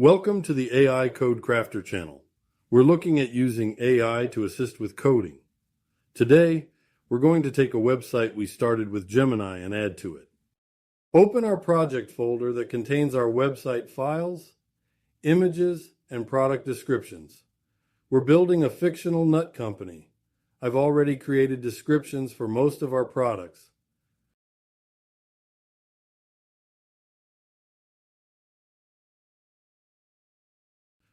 Welcome to the AI Code Crafter channel. We're looking at using AI to assist with coding. Today, we're going to take a website we started with Gemini and add to it. Open our project folder that contains our website files, images, and product descriptions. We're building a fictional nut company. I've already created descriptions for most of our products.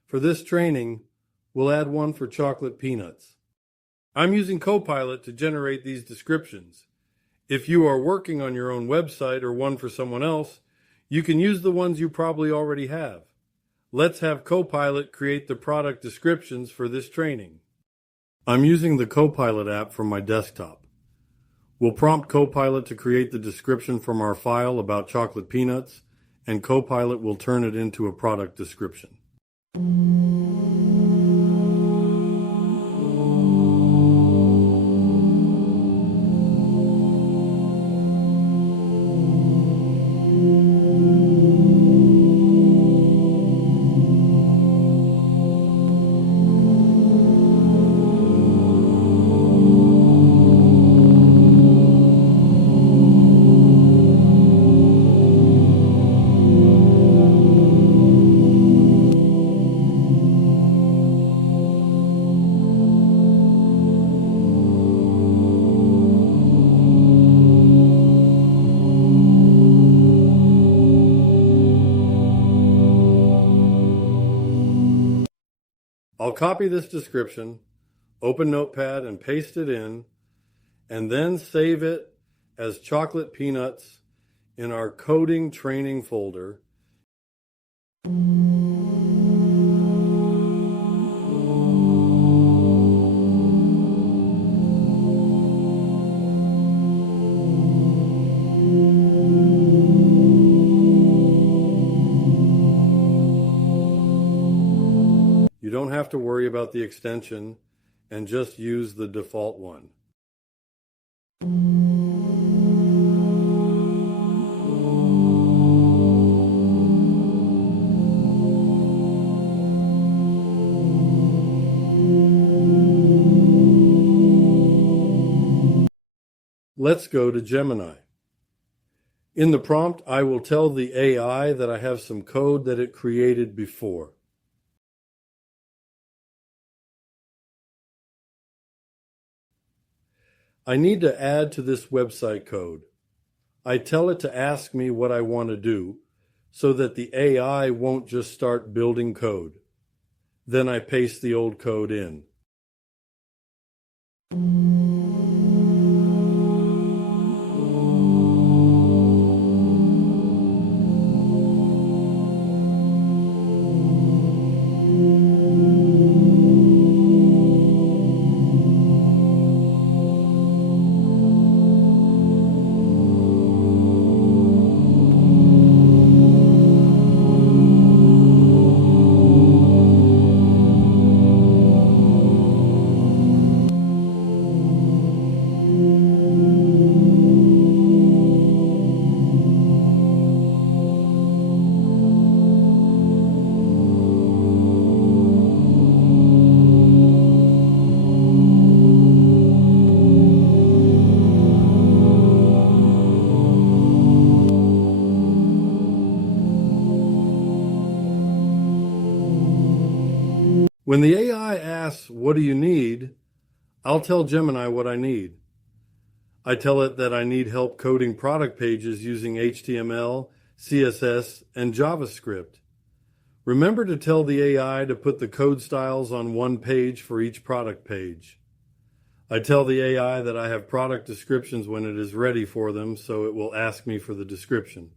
For this training, we'll add one for chocolate peanuts. I'm using Copilot to generate these descriptions. If you are working on your own website or one for someone else, you can use the ones you probably already have. Let's have Copilot create the product descriptions for this training. I'm using the Copilot app from my desktop. We'll prompt Copilot to create the description from our file about chocolate peanuts, and Copilot will turn it into a product description. I'll copy this description, open Notepad and paste it in, and then save it as chocolate peanuts in our coding training folder. You don't have to worry about the extension and just use the default one. Let's go to Gemini. In the prompt, I will tell the AI that I have some code that it created before. I need to add to this website code. I tell it to ask me what I want to do so that the AI won't just start building code. Then I paste the old code in. When the AI asks, "What do you need?" I'll tell Gemini what I need. I tell it that I need help coding product pages using HTML, CSS, and JavaScript. Remember to tell the AI to put the code styles on one page for each product page. I tell the AI that I have product descriptions when it is ready for them, so it will ask me for the description.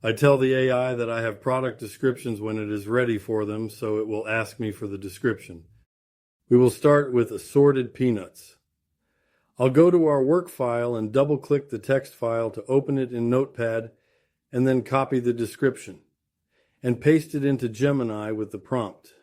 I tell the AI that I have product descriptions when it is ready for them, so it will ask me for the description. We will start with assorted peanuts. I'll go to our work file and double-click the text file to open it in Notepad and then copy the description and paste it into Gemini with the prompt.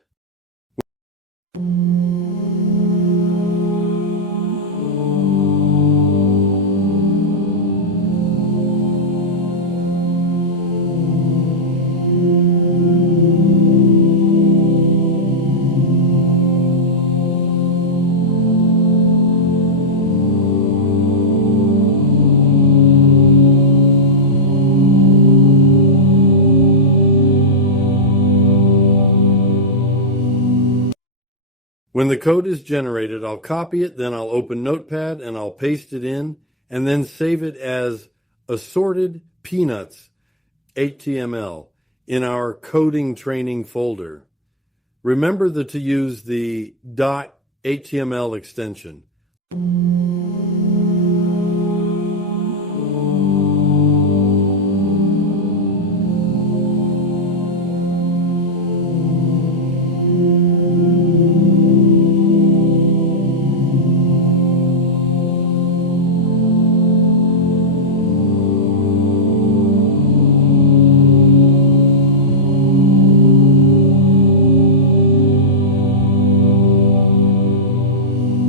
When the code is generated, I'll copy it, then I'll open Notepad and I'll paste it in and then save it as assorted peanuts HTML in our coding training folder. Remember to use the .html extension.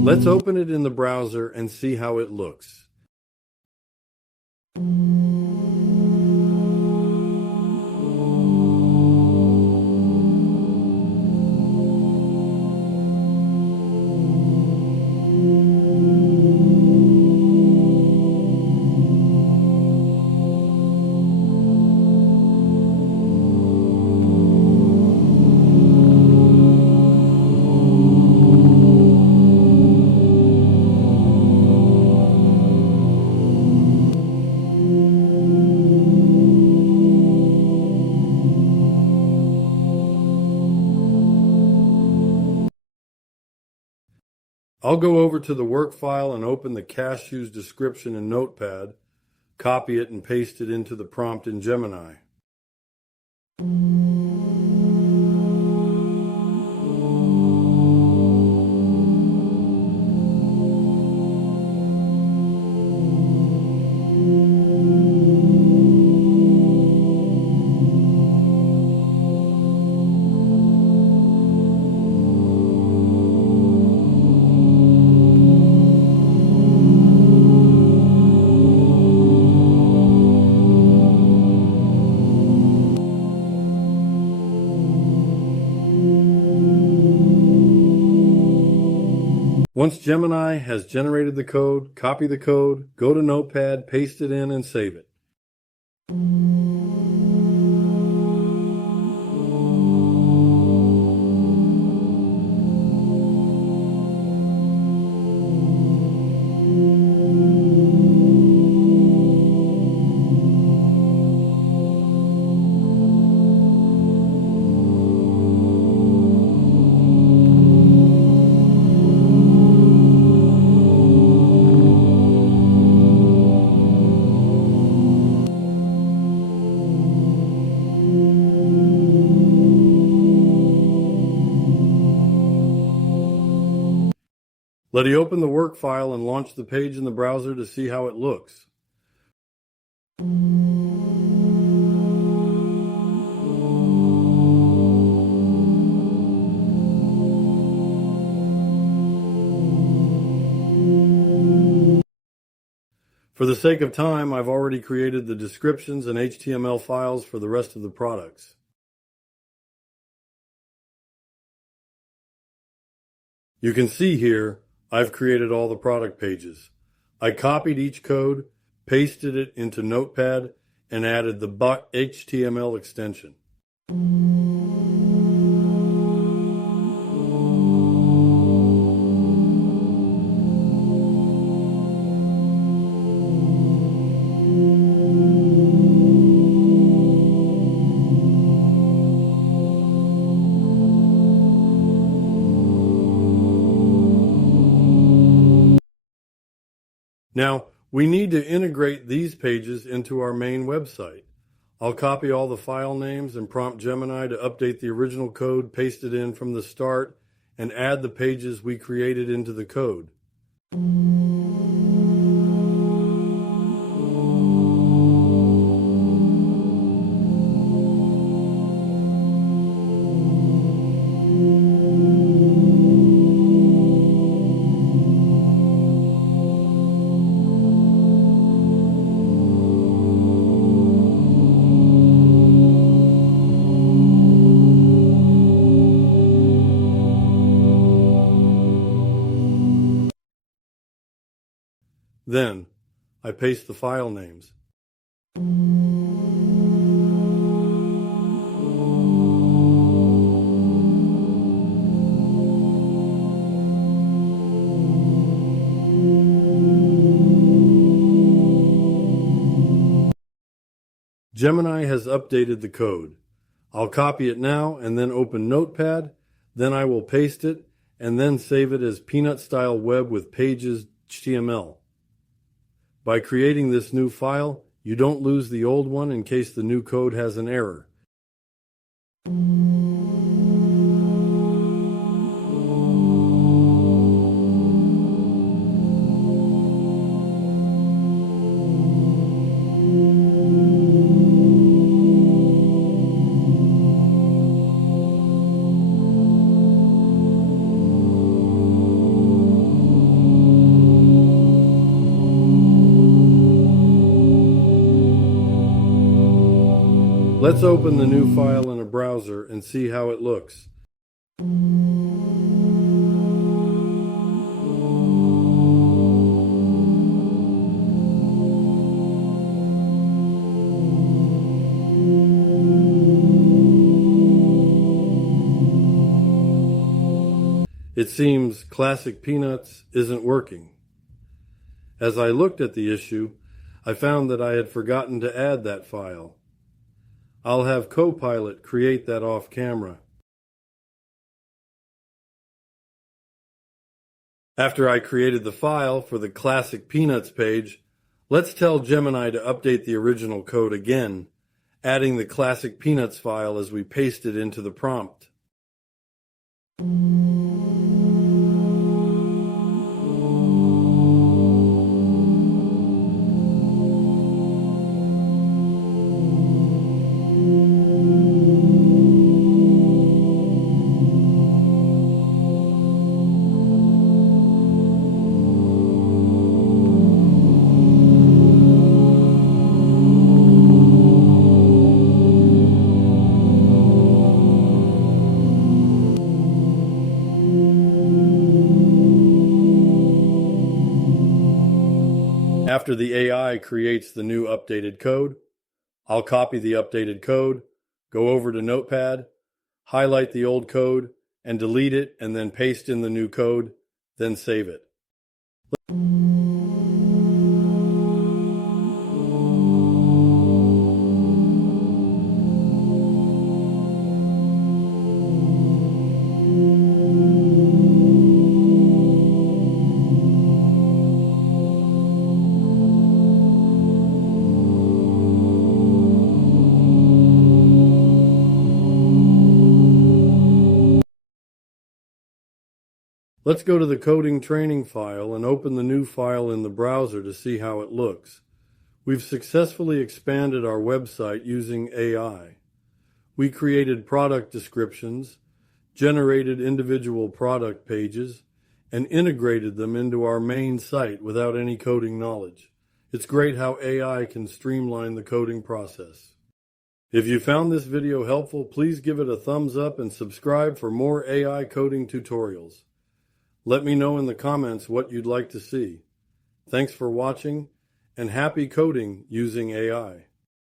Let's open it in the browser and see how it looks. I'll go over to the work file and open the cashews description in Notepad, copy it and paste it into the prompt in Gemini. Once Gemini has generated the code, copy the code, go to Notepad, paste it in, and save it. Let me open the work file and launch the page in the browser to see how it looks. For the sake of time, I've already created the descriptions and HTML files for the rest of the products. You can see here, I've created all the product pages. I copied each code, pasted it into Notepad, and added the .html extension. Now, we need to integrate these pages into our main website. I'll copy all the file names and prompt Gemini to update the original code pasted in from the start and add the pages we created into the code. Then, I paste the file names. Gemini has updated the code. I'll copy it now and then open Notepad, then I will paste it and then save it as Peanut-style web with pages HTML. By creating this new file, you don't lose the old one in case the new code has an error. Let's open the new file in a browser and see how it looks. It seems Classic Peanuts isn't working. As I looked at the issue, I found that I had forgotten to add that file. I'll have Copilot create that off camera. After I created the file for the Classic Peanuts page, let's tell Gemini to update the original code again, adding the Classic Peanuts file as we paste it into the prompt. After the AI creates the new updated code, I'll copy the updated code, go over to Notepad, highlight the old code, and delete it, and then paste in the new code, then save it. Let's go to the coding training file and open the new file in the browser to see how it looks. We've successfully expanded our website using AI. We created product descriptions, generated individual product pages, and integrated them into our main site without any coding knowledge. It's great how AI can streamline the coding process. If you found this video helpful, please give it a thumbs up and subscribe for more AI coding tutorials. Let me know in the comments what you'd like to see. Thanks for watching, and happy coding using AI.